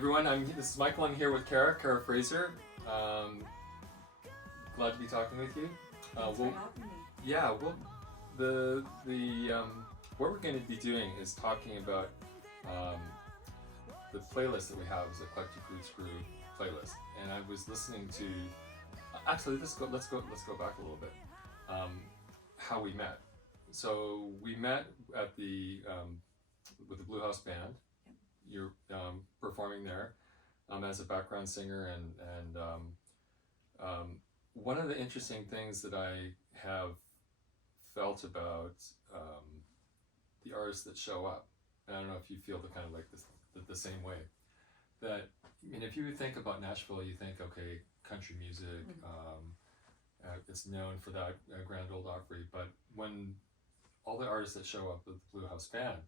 everyone. This is Michael. I'm here with Kara Frazier. Glad to be talking with you. Thanks for having me. Yeah, well, the what we're going to be doing is talking about the playlist that we have is Eclectic Roots Groove playlist, and I was listening to. Actually, let's go back a little bit. How we met. So we met at the with the Blue House Band. Yep. You're performing there as a background singer, and one of the interesting things that I have felt about the artists that show up, and I don't know if you feel the same way, that I mean, if you think about Nashville, you think, okay, country music, it's known for that Grand Ole Opry, but when all the artists that show up with the Blue House Band,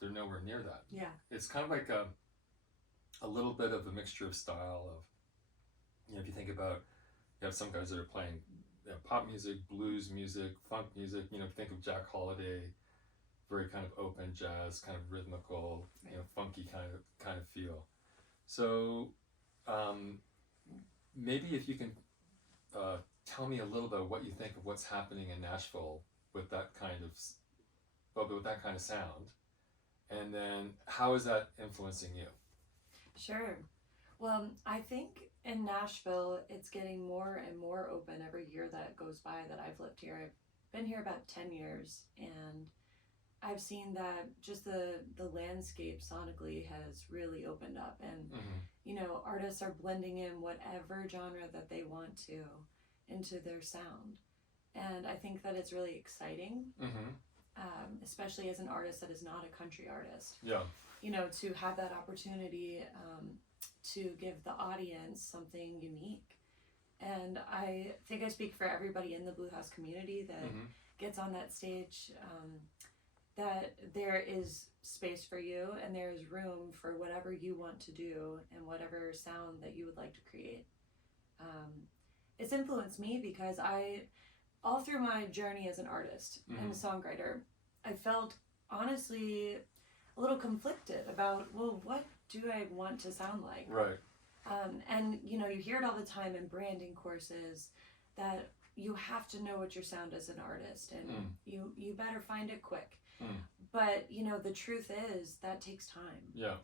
they're nowhere near that. Yeah. It's kind of like a little bit of a mixture of style of, you know, if you think about, you have some guys that are playing pop music, blues music, funk music, you know, think of Jack Holiday, very kind of open jazz, kind of rhythmical, you know, funky kind of feel. So maybe if you can tell me a little bit what you think of what's happening in Nashville with that kind of sound, and then how is that influencing you? Sure. Well, I think in Nashville, it's getting more and more open every year that goes by that I've lived here. I've been here about 10 years, and I've seen that just the landscape sonically has really opened up, and you know, artists are blending in whatever genre that they want to into their sound, and I think that it's really exciting, especially as an artist that is not a country artist. Yeah. You know, to have that opportunity to give the audience something unique. And I think I speak for everybody in the Blue House community that gets on that stage, that there is space for you and there is room for whatever you want to do and whatever sound that you would like to create. It's influenced me because all through my journey as an artist and a songwriter, I felt honestly a little conflicted about, well, what do I want to sound like? Right. And you know, you hear it all the time in branding courses that you have to know what your sound as an artist, and you better find it quick. But you know, the truth is that takes time. Yeah.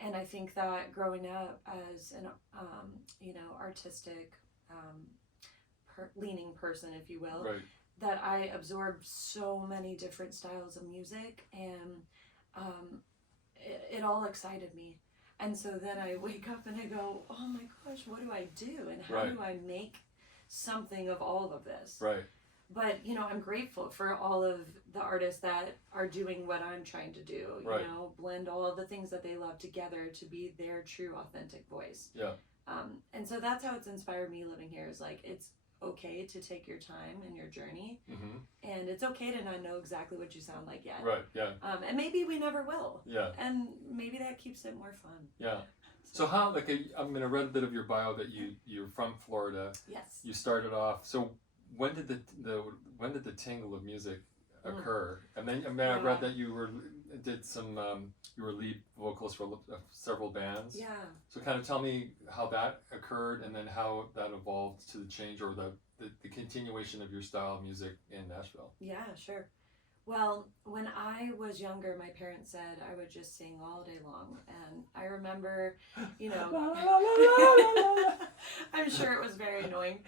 And I think that growing up as an you know, artistic leaning person, if you will, Right. that I absorbed so many different styles of music, and it all excited me. And so then I wake up and I go, oh my gosh, what do I do? And how do I make something of all of this? Right. But, you know, I'm grateful for all of the artists that are doing what I'm trying to do, you know, blend all of the things that they love together to be their true, authentic voice. Yeah. And so that's how it's inspired me living here, is like, it's okay to take your time in your journey, and it's okay to not know exactly what you sound like yet. Right. Yeah. And maybe we never will. Yeah. And maybe that keeps it more fun. Yeah. So how, I'm going to read a bit of your bio that you're from Florida. Yes. You started off. So when did the tingle of music occur? And then I read that you were lead vocalist for several bands. Yeah. So kind of tell me how that occurred, and then how that evolved to the change or the continuation of your style of music in Nashville. Yeah, sure. Well, when I was younger, my parents said I would just sing all day long. And I remember, you know, I'm sure it was very annoying,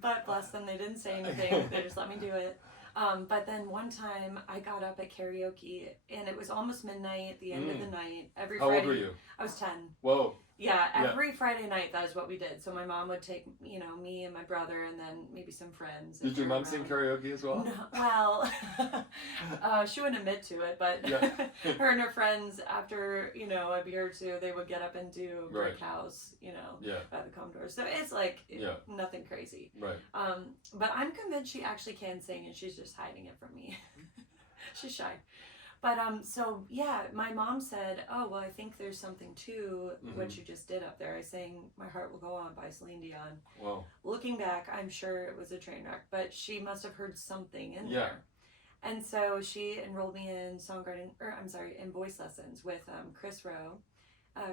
but bless them, they didn't say anything. They just let me do it. But then one time I got up at karaoke, and it was almost midnight, the end of the night. Every How Friday. old were you? I was 10. Whoa. Yeah, every Friday night, that is what we did. So my mom would take, you know, me and my brother, and then maybe some friends. Did your mom sing karaoke as well? No, well, she wouldn't admit to it, but her and her friends, after, you know, a beer or two, they would get up and do Brick House, you know, by the Commodore. So it's like nothing crazy. Right. But I'm convinced she actually can sing, and she's just hiding it from me. She's shy. But so yeah, my mom said, oh, well, I think there's something to what you just did up there. I sang My Heart Will Go On by Celine Dion. Whoa. Looking back, I'm sure it was a train wreck, but she must have heard something in there. And so she enrolled me in in voice lessons with Chris Rowe.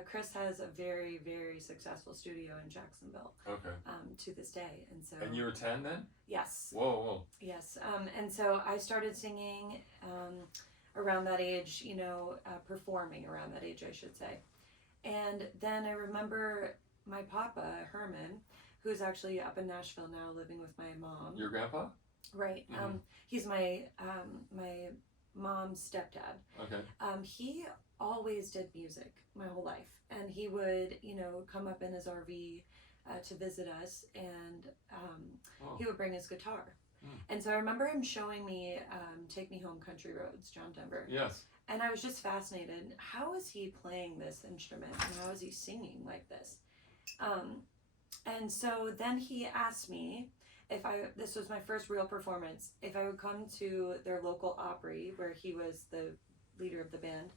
Chris has a very, very successful studio in Jacksonville. Okay. To this day, and so. And you were 10 then? Yes. Whoa. Yes. And so I started singing around that age. Performing around that age, I should say. And then I remember my papa Herman, who's actually up in Nashville now, living with my mom. Your grandpa? Right. Mm-hmm. He's my mom's stepdad. Okay. He always did music my whole life, and he would, come up in his RV to visit us, and he would bring his guitar. And so I remember him showing me "Take Me Home, Country Roads," John Denver. Yes. And I was just fascinated. How is he playing this instrument, and how is he singing like this? And so then he asked me this was my first real performance, if I would come to their local Opry, where he was the leader of the band.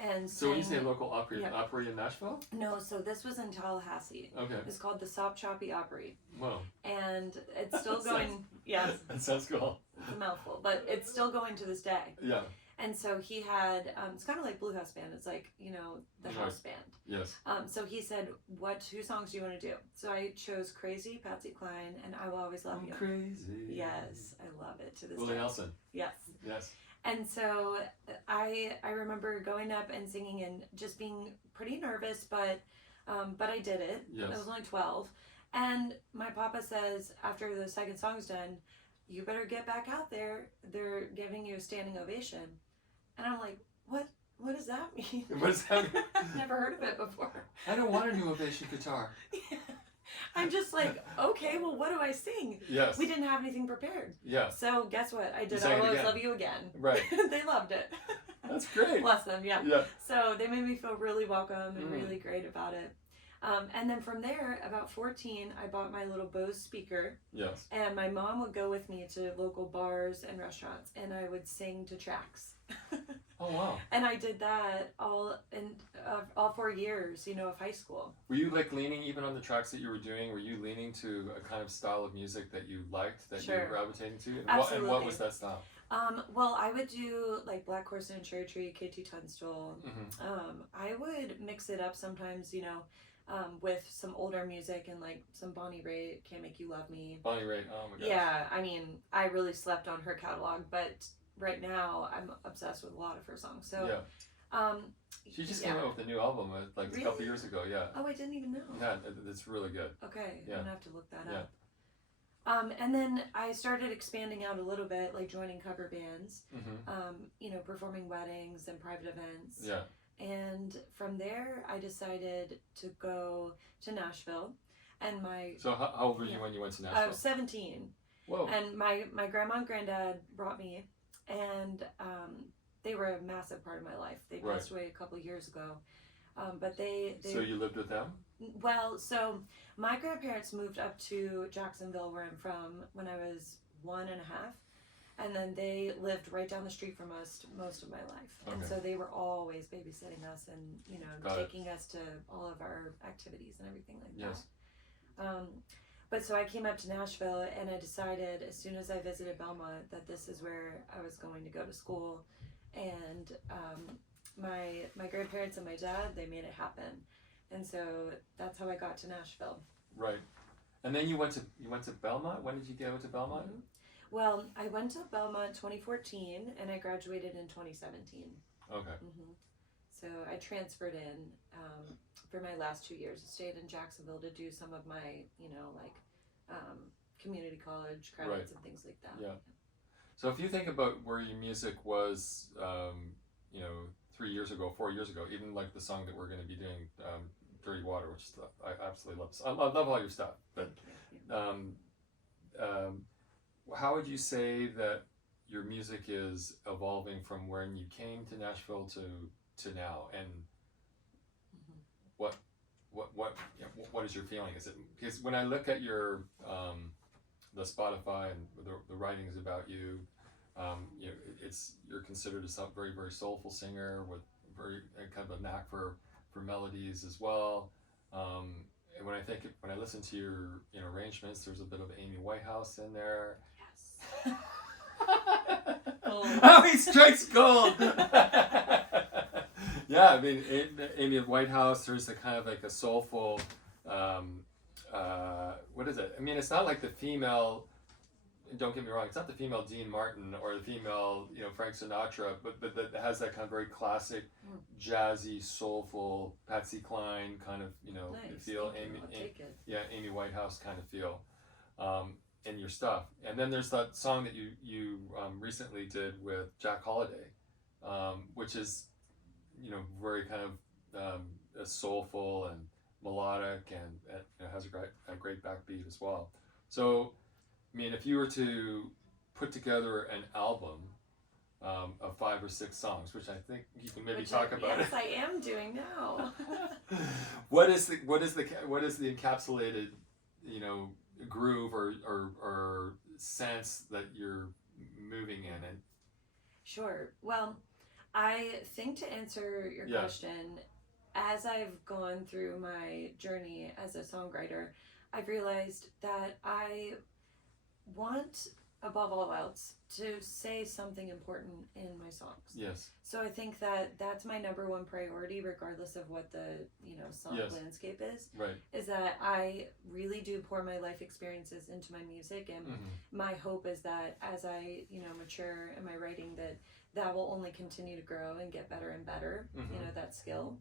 And so when you say local Opry, yeah. Opry in Nashville? No, so this was in Tallahassee. Okay. It's called the Sop Choppy Opry. Wow. And it's still going, yes. That sounds cool. It's a mouthful, but it's still going to this day. Yeah. And so he had, it's kind of like Blue House Band. It's like, the house band. Yes. So he said, what 2 songs do you want to do? So I chose Crazy, Patsy Cline, and I Will Always Love You. Crazy. Yes, I love it to this Willie day. Nelson. Yes. Yes. And so I remember going up and singing and just being pretty nervous, but I did it. Yes. I was only 12. And my papa says, after the second song's done, you better get back out there. They're giving you a standing ovation. And I'm like, what does that mean? What does that mean? I've never heard of it before. I don't want a new ovation guitar. Yeah. I'm just like, okay, well, what do I sing? Yes. We didn't have anything prepared. Yeah. So guess what? I did sang I it Will Always again. Love You again. Right. They loved it. That's great. Bless them, yeah. Yeah. So they made me feel really welcome and really great about it. And then from there, about 14, I bought my little Bose speaker. Yes. And my mom would go with me to local bars and restaurants, and I would sing to tracks. Oh, wow. And I did that all 4 years, of high school. Were you leaning even on the tracks that you were doing? Were you leaning to a kind of style of music that you liked, that you were gravitating to? And Absolutely. What was that style? Well, I would do like Black Horse and Cherry Tree, KT Tunstall. Mm-hmm. I would mix it up sometimes, with some older music and like some Bonnie Raitt, Can't Make You Love Me. Bonnie Raitt, oh my gosh. Yeah, I mean, I really slept on her catalog, but right now I'm obsessed with a lot of her songs. So, yeah. She just came out with a new album a couple years ago, yeah. Oh, I didn't even know. Yeah, it's really good. Okay, yeah. I'm gonna have to look that up. And then I started expanding out a little bit, like joining cover bands, performing weddings and private events. Yeah. And from there, I decided to go to Nashville. And So how old were you when you went to Nashville? I was 17. Whoa. And my grandma and granddad brought me, and they were a massive part of my life. They passed away a couple of years ago. But they So you lived with them? Well, so my grandparents moved up to Jacksonville, where I'm from, when I was 1.5. And then they lived right down the street from us most of my life. Okay. And so they were always babysitting us and, Got taking us to all of our activities and everything like Yes. that. But so I came up to Nashville, and I decided as soon as I visited Belmont that this is where I was going to go to school. And my grandparents and my dad, they made it happen. And so that's how I got to Nashville. Right. And then you went to Belmont? When did you go to Belmont? Mm-hmm. Well, I went to Belmont 2014, and I graduated in 2017. Okay. Mm-hmm. So I transferred in for my last 2 years. I stayed in Jacksonville to do some of my, community college credits and things like that. Yeah. So if you think about where your music was, 3 years ago, 4 years ago, even like the song that we're going to be doing, Dirty Water, which I absolutely love. I love all your stuff. But how would you say that your music is evolving from when you came to Nashville to now? And what is your feeling? Is it because when I look at your the Spotify and the writings about you, you're considered a very, very soulful singer with very kind of a knack for melodies as well. And when I listen to your arrangements, there's a bit of Amy Whitehouse in there. Yes. Oh, he strikes gold. Yeah, I mean, Amy Whitehouse, there's a kind of like a soulful, what is it? I mean, it's not like the female, don't get me wrong, it's not the female Dean Martin or the female, Frank Sinatra, but that has that kind of very classic, jazzy, soulful, Patsy Cline kind of, Nice. feel, Amy Whitehouse kind of feel, in your stuff. And then there's that song that you recently did with Jack Holiday, which is, very kind of soulful and melodic, and has a great backbeat as well. So, I mean, if you were to put together an album of 5 or 6 songs, which I think you can maybe talk about. Yes, I am doing now. What is the encapsulated, groove or sense that you're moving in? And Sure. Well, I think to answer your question, as I've gone through my journey as a songwriter, I've realized that I want, above all else, to say something important in my songs. Yes. So I think that that's my number one priority, regardless of what the song landscape is. Right. Is that I really do pour my life experiences into my music, and my hope is that as I mature in my writing, that will only continue to grow and get better and better. That skill.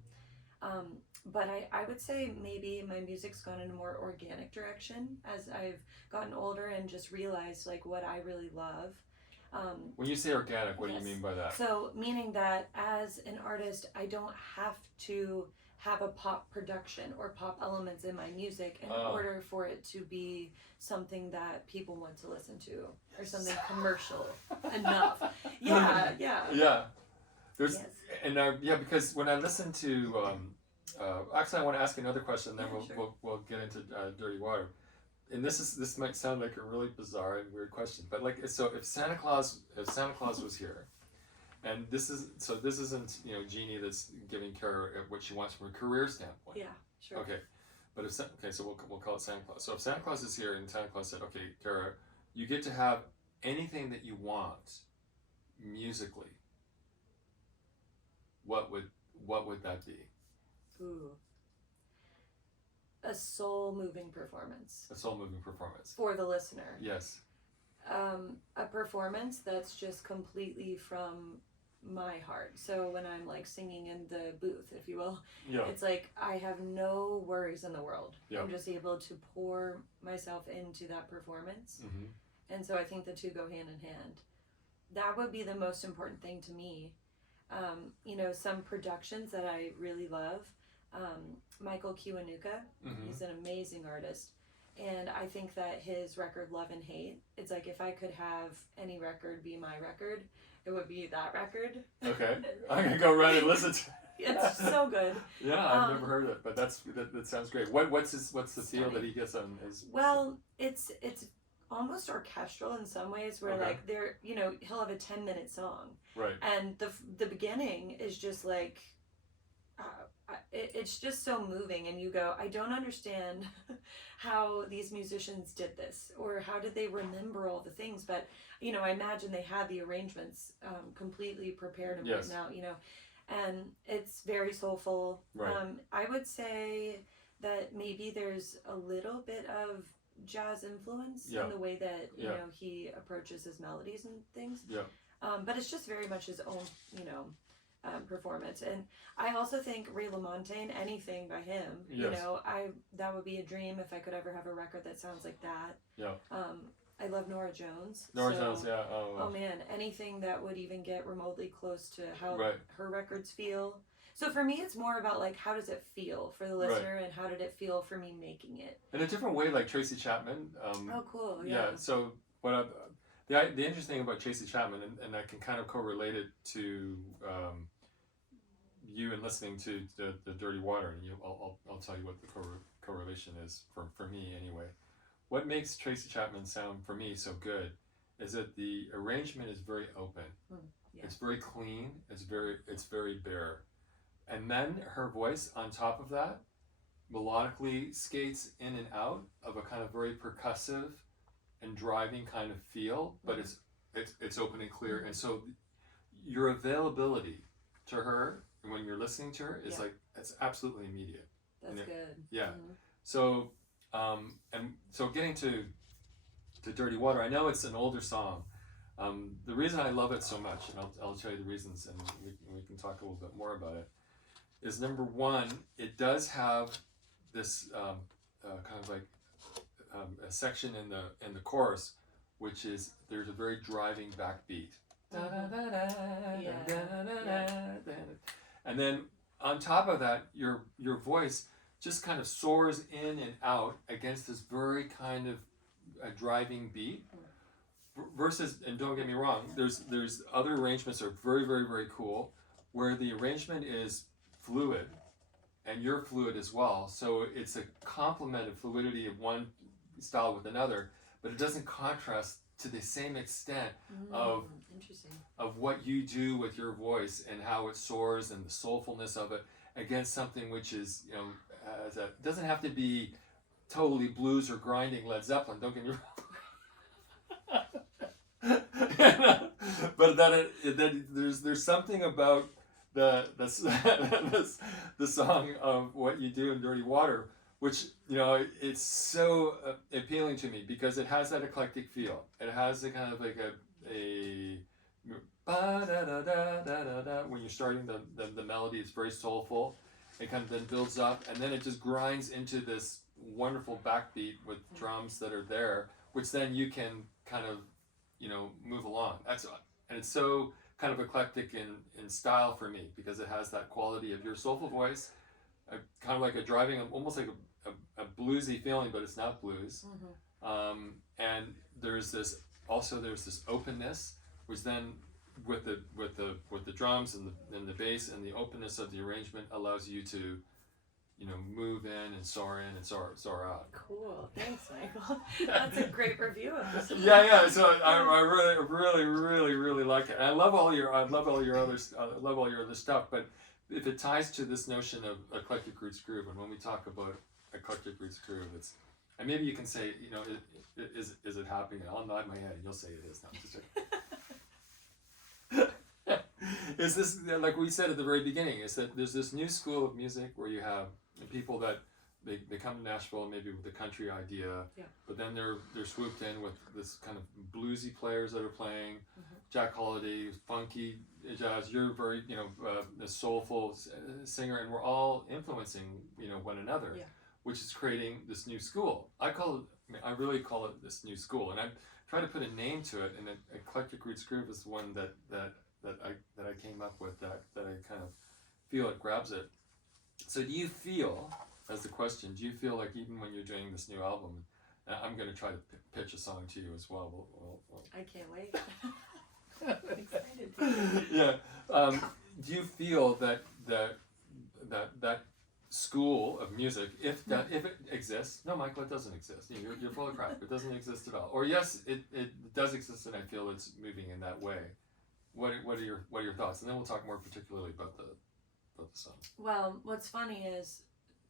But I would say maybe my music's gone in a more organic direction as I've gotten older and just realized like what I really love. When you say organic, what do you mean by that? So meaning that as an artist, I don't have to have a pop production or pop elements in my music in order for it to be something that people want to listen to or something commercial enough. Yeah. There's and because when I listen to actually I want to ask you another question, then we'll get into Dirty Water. And this might sound like a really bizarre and weird question, but like, so if Santa Claus was here, and this isn't Jeannie that's giving Kara what she wants from a career standpoint. Yeah, sure. Okay, but so we'll call it Santa Claus. So if Santa Claus is here and Santa Claus said, okay, Kara, you get to have anything that you want musically, what would that be? Ooh. A soul-moving performance. A soul-moving performance. For the listener. Yes. A performance that's just completely from my heart. So when I'm like singing in the booth, if you will, it's like I have no worries in the world. I'm just able to pour myself into that performance. And so I think the two go hand in hand. That would be the most important thing to me. Some productions that I really love. Michael Kiwanuka, he's an amazing artist, and I think that his record Love and Hate, it's like if I could have any record be my record, it would be that record. Okay, I'm gonna go run and listen to it. It's so good. Yeah, I've never heard it, but that sounds great. What's the feel that he gets on his? Well, it's almost orchestral in some ways, where like there, he'll have a 10-minute song, right? And the beginning is just like. It's just so moving, and you go, I don't understand how these musicians did this, or how did they remember all the things, but I imagine they had the arrangements completely prepared and written out, and it's very soulful. Right. I would say that maybe there's a little bit of jazz influence in the way that he approaches his melodies and things, but it's just very much his own performance. And I also think Ray LaMontagne, anything by him, that would be a dream if I could ever have a record that sounds like that. I love Norah Jones. Jones, yeah. Oh man, anything that would even get remotely close to how her records feel. So for me, it's more about like how does it feel for the listener, and how did it feel for me making it. In a different way, like Tracy Chapman. Oh, cool. Yeah. So the interesting thing about Tracy Chapman, and I can kind of correlate it to you and listening to the Dirty Water, and I'll tell you what the correlation is for me anyway. What makes Tracy Chapman sound for me so good is that the arrangement is very open. It's very clean. It's very bare, and then her voice on top of that melodically skates in and out of a kind of very percussive and driving kind of feel, but it's open and clear, and so your availability to her when you're listening to her is like it's absolutely immediate. That's good. Yeah. So and so getting to Dirty Water, I know it's an older song. The reason I love it so much, and I'll tell you the reasons, and we can talk a little bit more about it, is number one, it does have this kind of like a section in the chorus, which is there's a very driving backbeat. And then on top of that, your voice just kind of soars in and out against this very kind of a driving beat. Versus, and don't get me wrong, there's other arrangements that are very, very, very cool, where the arrangement is fluid, and you're fluid as well. So it's a complement of fluidity of one style with another, but it doesn't contrast to the same extent of what you do with your voice and how it soars and the soulfulness of it against something which is, you know, doesn't have to be totally blues or grinding Led Zeppelin. Don't get me wrong. But then there's something about the song of what you do in Dirty Water, which, you know, it's so appealing to me because it has that eclectic feel. It has a kind of like a when you're starting the melody, it's very soulful. It kind of then builds up, and then it just grinds into this wonderful backbeat with drums that are there, which then you can kind of, you know, move along. And it's so kind of eclectic in style for me because it has that quality of your soulful voice, kind of like a driving, almost like a bluesy feeling, but it's not blues. And there's this openness, which then with the drums and the bass and the openness of the arrangement allows you to, you know, move in and soar out. Cool, thanks, Michael. That's a great review of this. Yeah. So I really like it. And I love all your other stuff. But if it ties to this notion of eclectic roots groove, and when we talk about eclectic roots groove, it's, and maybe you can say, you know, is it happening? I'll nod my head, and you'll say it is. No, just is this, like we said at the very beginning, is that there's this new school of music where you have people that they come to Nashville maybe with a country idea, but then they're swooped in with this kind of bluesy players that are playing, Jack Holiday, funky jazz. You're very, you know, a soulful singer, and we're all influencing, you know, one another, which is creating this new school. I really call it this new school, and I try to put a name to it. And Eclectic Roots Groove is the one that I came up with, that I kind of feel it grabs it. So do you feel, as the question, do you feel like even when you're doing this new album, I'm going to try to pitch a song to you as well. I can't wait. I'm excited. Yeah. Do you feel that school of music, if it exists? No, Michael, it doesn't exist. You're full of crap. It doesn't exist at all. Or yes, it does exist, and I feel it's moving in that way. What are your thoughts? And then we'll talk more particularly about the song. Well, what's funny is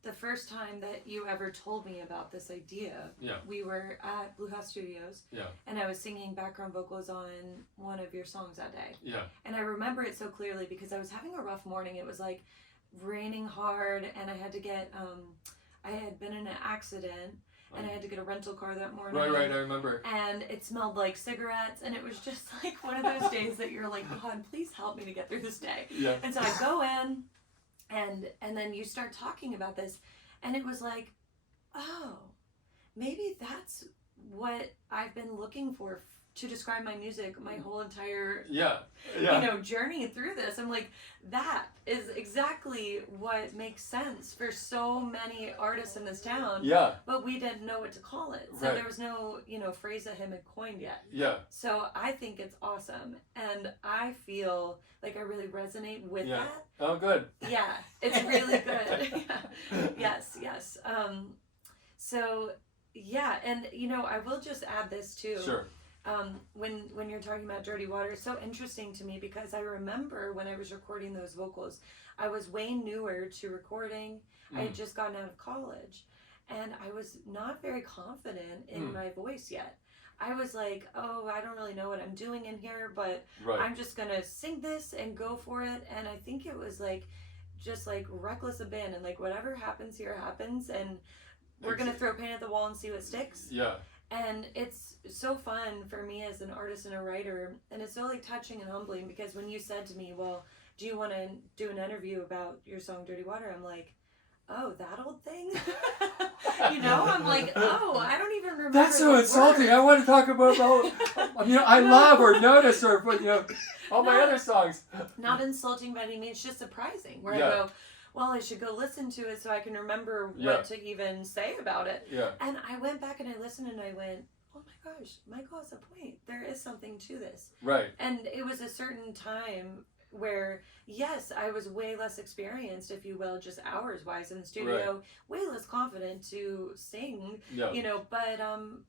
the first time that you ever told me about this idea, we were at Blue House Studios, and I was singing background vocals on one of your songs that day. And I remember it so clearly because I was having a rough morning. It was like raining hard, and I had to get I had been in an accident. And I had to get a rental car that morning. Right, I remember. And it smelled like cigarettes, and it was just like one of those days that you're like, God, please help me to get through this day. And so I go in, and then you start talking about this, and it was like, oh, maybe that's what I've been looking for to describe my music my whole entire you know, journey through this. I'm like, that is exactly what makes sense for so many artists in this town, but we didn't know what to call it, so there was no, you know, phrase that him had coined yet. So I think it's awesome, and I feel like I really resonate with that. Oh, good. Yeah, it's really good. Yes. So yeah, and you know, I will just add this too. Sure. When you're talking about Dirty Water, it's so interesting to me because I remember when I was recording those vocals, I was way newer to recording. I had just gotten out of college, and I was not very confident in my voice yet. I was like, oh, I don't really know what I'm doing in here, but Right. I'm just gonna sing this and go for it. And I think it was like just like reckless abandon, like whatever happens here happens, and we're gonna throw paint at the wall and see what sticks. Yeah. And it's so fun for me as an artist and a writer, and it's so like touching and humbling, because when you said to me, well, do you want to do an interview about your song Dirty Water, I'm like, oh, that old thing. I'm like, oh, I don't even remember. That's so insulting. I want to talk about I love or notice or all my other songs. Not insulting by any means, just surprising, where I go, well, I should go listen to it so I can remember what to even say about it. Yeah. And I went back and I listened and I went, oh my gosh, Michael has a point. There is something to this. Right. And it was a certain time where, yes, I was way less experienced, if you will, just hours-wise in the studio, way less confident to sing, but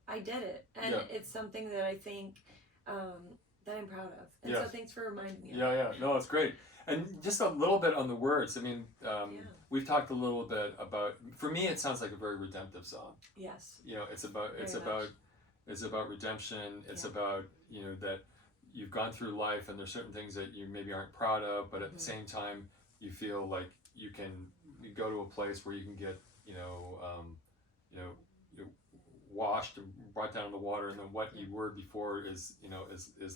I did it. And it's something that I think that I'm proud of. And so thanks for reminding me of that. Yeah. No, it's great. And just a little bit on the words. I mean, we've talked a little bit about. For me, it sounds like a very redemptive song. Yes. It's about redemption. It's about that you've gone through life, and there's certain things that you maybe aren't proud of, but at the same time, you feel like you go to a place where you can get washed and brought down in the water, and then what you were before is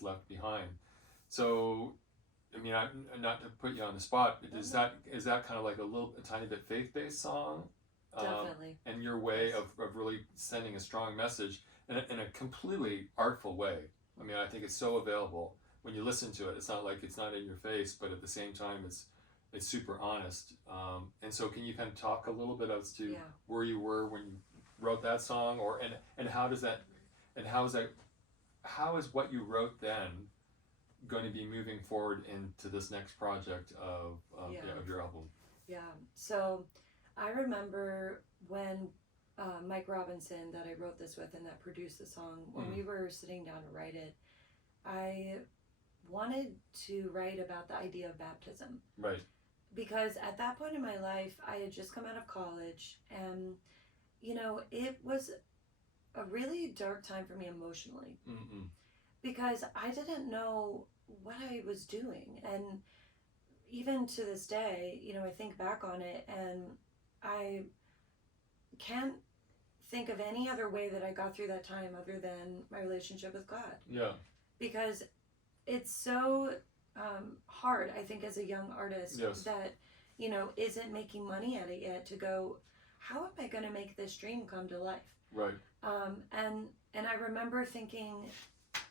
left behind. So. I mean, not to put you on the spot, but is that kind of like a tiny bit faith-based song? Definitely. And your way of really sending a strong message in a completely artful way. I mean, I think it's so available when you listen to it. It's not like it's not in your face, but at the same time, it's super honest. And so, can you kind of talk a little bit as to where you were when you wrote that song, and how is what you wrote then going to be moving forward into this next project of your album? Yeah. So I remember when Mike Robinson, that I wrote this with and that produced the song, when we were sitting down to write it, I wanted to write about the idea of baptism. Right. Because at that point in my life, I had just come out of college, and it was a really dark time for me emotionally. Mm-hmm. Because I didn't know what I was doing. And even to this day, I think back on it, and I can't think of any other way that I got through that time other than my relationship with God. Yeah. Because it's so hard, I think, as a young artist that, isn't making money at it yet, to go, how am I going to make this dream come to life? Right. And I remember thinking,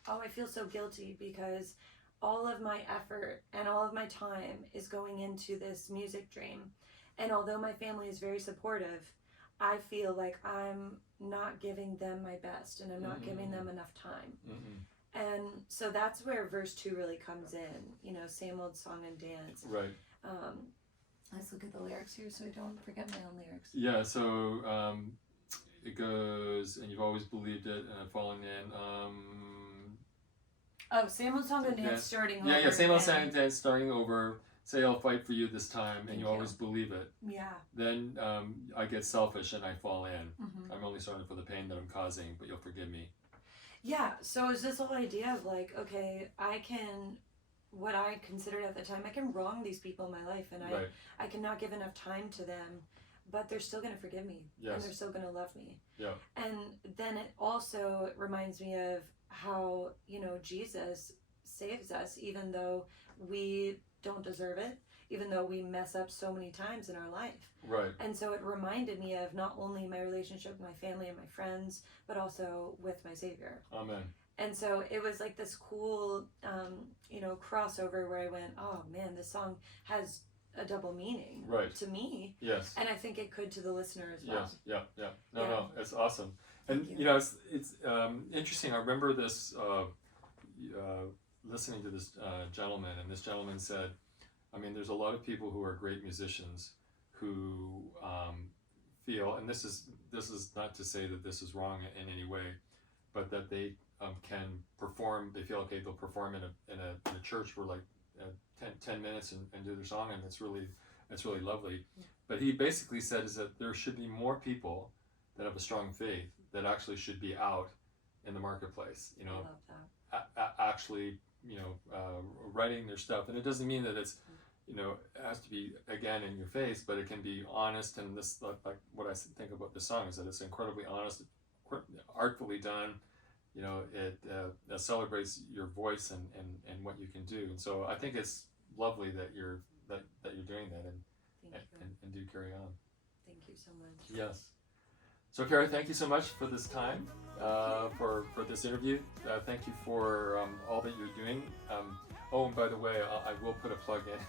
oh, I feel so guilty because all of my effort and all of my time is going into this music dream. And although my family is very supportive, I feel like I'm not giving them my best, and I'm not giving them enough time. And so that's where verse 2 really comes in, same old song and dance. Right. Let's look at the lyrics here so I don't forget my own lyrics. Yeah, so it goes, and you've always believed it, and I've fallen in. Same old song and dance starting over. Yeah, same old song and dance starting over. Say I'll fight for you this time, and you always believe it. Yeah. Then I get selfish and I fall in. I'm only sorry for the pain that I'm causing, but you'll forgive me. Yeah, so is this whole idea of like, okay, what I considered at the time, I can wrong these people in my life, and I cannot give enough time to them, but they're still going to forgive me, and they're still going to love me. Yeah. And then it also reminds me of how, Jesus saves us even though we don't deserve it, even though we mess up so many times in our life. Right. And so it reminded me of not only my relationship with my family and my friends, but also with my Savior. Amen. And so it was like this cool, crossover where I went, oh man, this song has a double meaning to me. Yes. And I think it could to the listener as well. Yes. Yeah. No, it's awesome. And it's interesting. I remember this listening to this gentleman, and this gentleman said, I mean, there's a lot of people who are great musicians who feel, and this is not to say that this is wrong in any way, but that they can perform. They feel okay. They'll perform in a church for like 10 minutes and do their song, and it's really lovely. Yeah. But he basically said is that there should be more people that have a strong faith that actually should be out in the marketplace. You I know, love that. actually, you know, writing their stuff, and it doesn't mean that it's, you know, it has to be again in your face, but it can be honest. And this, like what I think about the song is that it's incredibly honest, artfully done. You know, it celebrates your voice and what you can do. And so I think it's lovely that you're doing that, and do carry on. Thank you so much. Yes. So Kara, thank you so much for this time, for this interview. Thank you for all that you're doing. Oh, and by the way, I will put a plug in.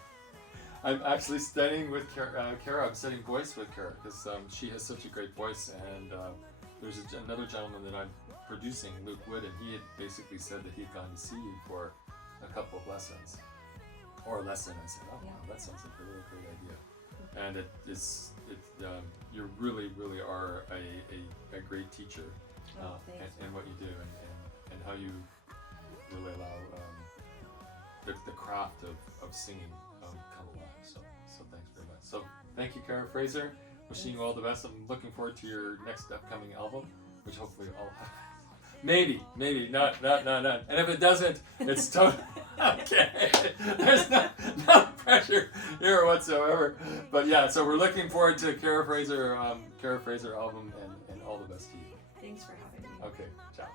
I'm actually studying with Kara. I'm studying voice with Kara because she has such a great voice. And there's another gentleman that I'm producing, Luke Wood, and he had basically said that he'd gone to see you for a couple of lessons. Or a lesson. I said, oh, wow, that sounds like a really great idea. And you really are a great teacher in what you do, and how you really allow the craft of singing come alive. So thanks very much. So thank you, Kara Frazier. Wishing you all the best. I'm looking forward to your next upcoming album, which hopefully I'll have. Maybe, not. And if it doesn't, it's totally okay. There's no pressure here whatsoever. But yeah, so we're looking forward to Kara Frazier album, and all the best to you. Thanks for having me. Okay, ciao.